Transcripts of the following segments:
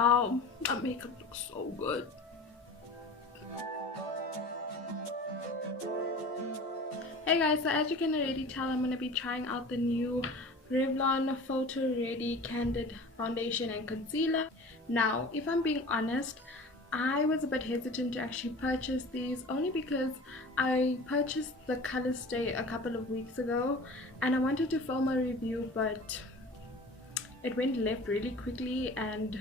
Wow, my makeup looks so good. Hey guys, so as you can already tell, I'm going to be trying out the new Revlon Photoready Candid foundation and concealer. Now, if I'm being honest, I was a bit hesitant to actually purchase these only because I purchased the color stay a couple of weeks ago and I wanted to film a review, but it went left really quickly. And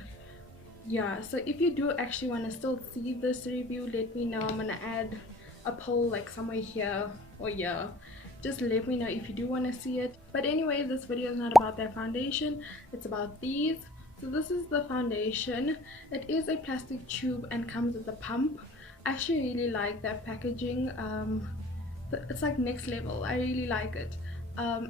yeah, so if you do actually want to still see this review, let me know. I'm gonna add a poll like somewhere here or here. Just let me know if you do want to see it. But anyway, this video is not about that foundation, it's about these. So this is the foundation. It is a plastic tube and comes with a pump. I actually really like that packaging. It's like next level. I really like it.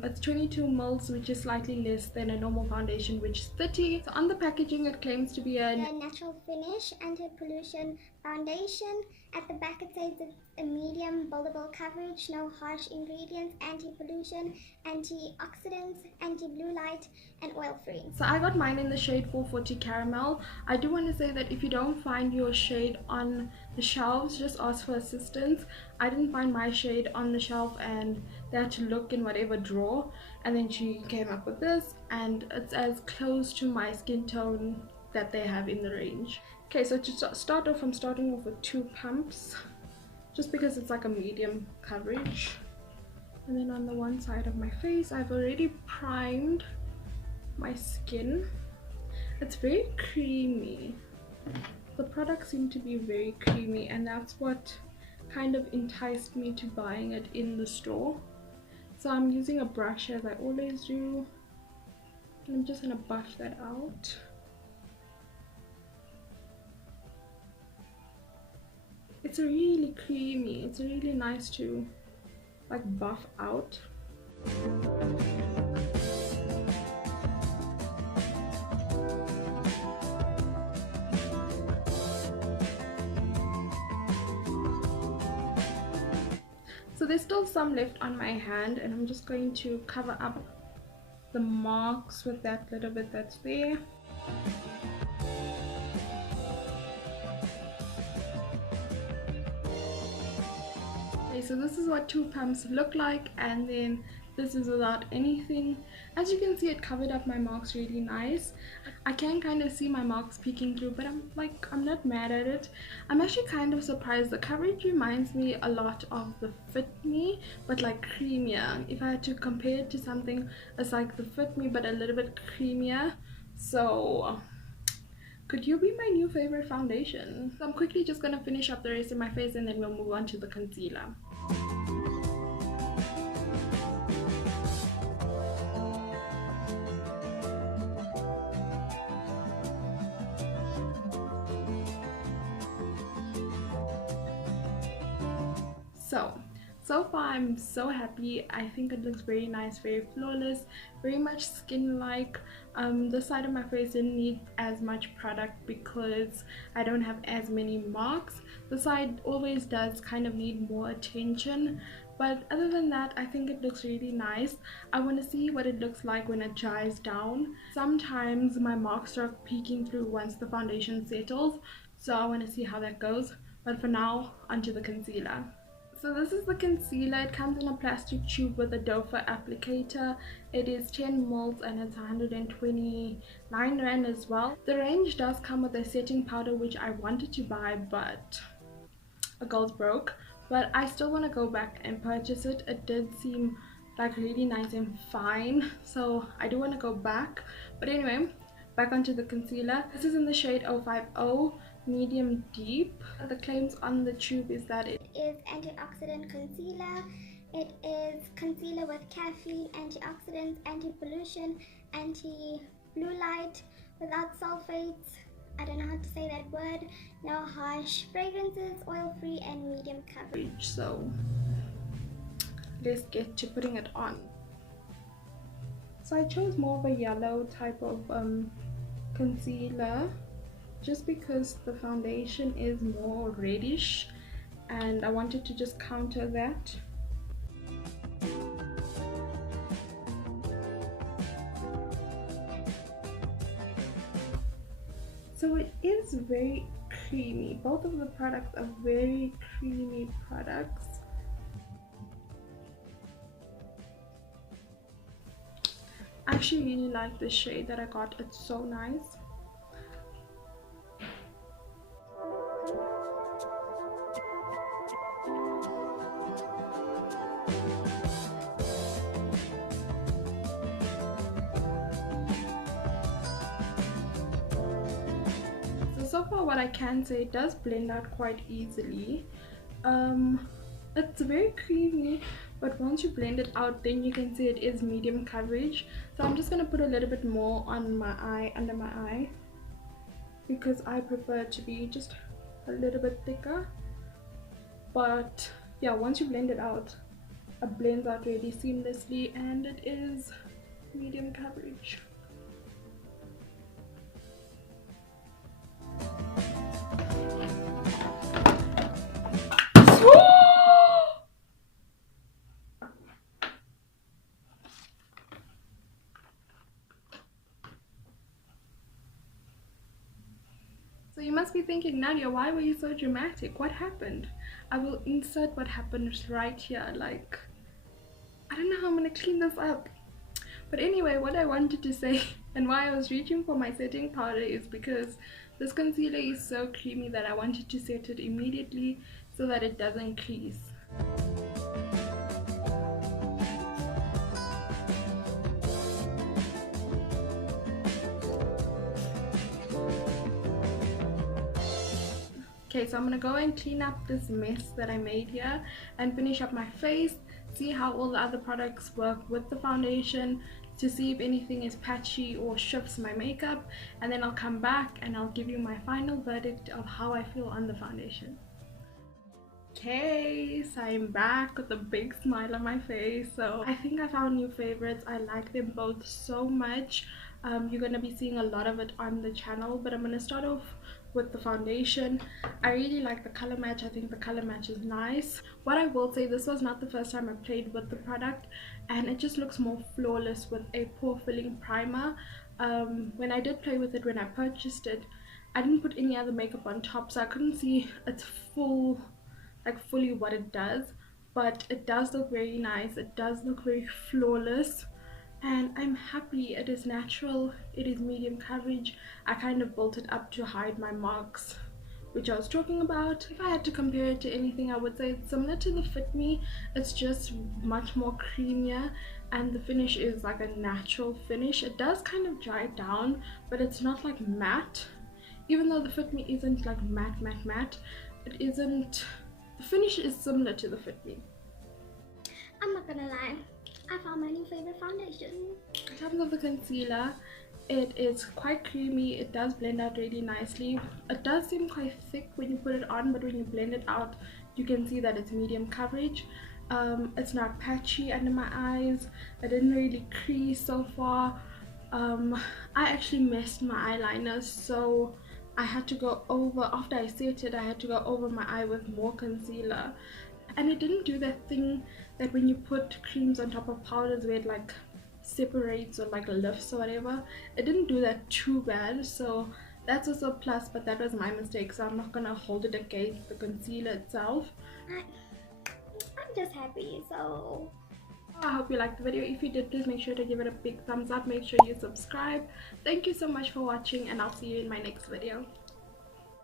It's 22 mils, which is slightly less than a normal foundation, which is 30. So on the packaging it claims to be a natural finish anti-pollution foundation. At the back it says it's a medium buildable coverage, no harsh ingredients, anti-pollution, antioxidants, anti-blue light, and oil-free. So I got mine in the shade 440 caramel. I do want to say that if you don't find your shade on the shelves, just ask for assistance. I didn't find my shade on the shelf and they had to look in whatever drawer, and then she came up with this, and it's as close to my skin tone that they have in the range. Okay, so to start off, I'm starting off with 2 pumps just because it's like a medium coverage. And then on the one side of my face, I've already primed my skin. It's very creamy. The products seem to be very creamy, and that's what kind of enticed me to buying it in the store. So I'm using a brush as I always do, and I'm just gonna buff that out. It's really creamy. It's really nice to like buff out. So there's still some left on my hand, and I'm just going to cover up the marks with that little bit that's there. Okay, so this is what 2 pumps look like, and then this is without anything. As you can see, it covered up my marks really nice. I can kind of see my marks peeking through, but I'm not mad at it. I'm actually kind of surprised. The coverage reminds me a lot of the Fit Me, but like creamier. If I had to compare it to something, it's like the Fit Me but a little bit creamier. So could you be my new favorite foundation? So I'm quickly just gonna finish up the rest of my face, and then we'll move on to the concealer. So far I'm so happy. I think it looks very nice, very flawless, very much skin-like. This side of my face didn't need as much product because I don't have as many marks. The side always does kind of need more attention, but other than that, I think it looks really nice. I want to see what it looks like when it dries down. Sometimes my marks start peeking through once the foundation settles, so I want to see how that goes. But for now, onto the concealer. So this is the concealer. It comes in a plastic tube with a doe foot applicator. It is 10 mils and it's 129 rand as well. The range does come with a setting powder, which I wanted to buy, but a girl's broke. But I still want to go back and purchase it. It did seem like really nice and fine, so I do want to go back. But anyway, back onto the concealer. This is in the shade 050 medium deep. The claims on the tube is that it is antioxidant concealer. It is concealer with caffeine, antioxidants, anti-pollution, anti-blue light, without sulfates, I don't know how to say that word, no harsh fragrances, oil-free, and medium coverage. So let's get to putting it on. So I chose more of a yellow type of concealer just because the foundation is more reddish and I wanted to just counter that. So it is very creamy. Both of the products are very creamy products. I actually really like the shade that I got. It's so nice. So far what I can say, it does blend out quite easily. It's very creamy, but once you blend it out, then you can see it is medium coverage. So I'm just going to put a little bit more on my eye, under my eye, because I prefer it to be just a little bit thicker. But yeah, once you blend it out, it blends out really seamlessly, and it is medium coverage. So you must be thinking, Nadia, why were you so dramatic? What happened? I will insert what happened right here. Like, I don't know how I'm gonna clean this up. But anyway, what I wanted to say and why I was reaching for my setting powder is because this concealer is so creamy that I wanted to set it immediately so that it doesn't crease. Okay, so I'm gonna go and clean up this mess that I made here and finish up my face, see how all the other products work with the foundation, to see if anything is patchy or shifts my makeup, and then I'll come back and I'll give you my final verdict of how I feel on the foundation. Okay, so I'm back with a big smile on my face. So I think I found new favorites. I like them both so much. You're gonna be seeing a lot of it on the channel, but I'm gonna start off with the foundation. I really like the color match. I think the color match is nice. What I will say, this was not the first time I played with the product, and it just looks more flawless with a pore filling primer. When I did play with it, when I purchased it, I didn't put any other makeup on top, so I couldn't see its fully what it does, but it does look very nice. It does look very flawless, and I'm happy. It is natural, it is medium coverage. I kind of built it up to hide my marks, which I was talking about. If I had to compare it to anything, I would say it's similar to the Fit Me. It's just much more creamier, and the finish is like a natural finish. It does kind of dry down, but it's not like matte. Even though the Fit Me isn't like matte, it isn't. The finish is similar to the Fit Me. I'm not gonna lie, I found my new favorite foundation. In terms of the concealer, it is quite creamy. It does blend out really nicely. It does seem quite thick when you put it on, but when you blend it out, you can see that it's medium coverage. It's not patchy under my eyes. I didn't really crease so far. I actually messed my eyeliner, so I had to go over, after I set it, I had to go over my eye with more concealer. And it didn't do that thing that when you put creams on top of powders where it like separates or like lifts or whatever. It didn't do that too bad, so that's also a plus, but that was my mistake, so I'm not gonna hold it against the concealer itself. I'm just happy, so I hope you liked the video. If you did, please make sure to give it a big thumbs up. Make sure you subscribe. Thank you so much for watching, and I'll see you in my next video.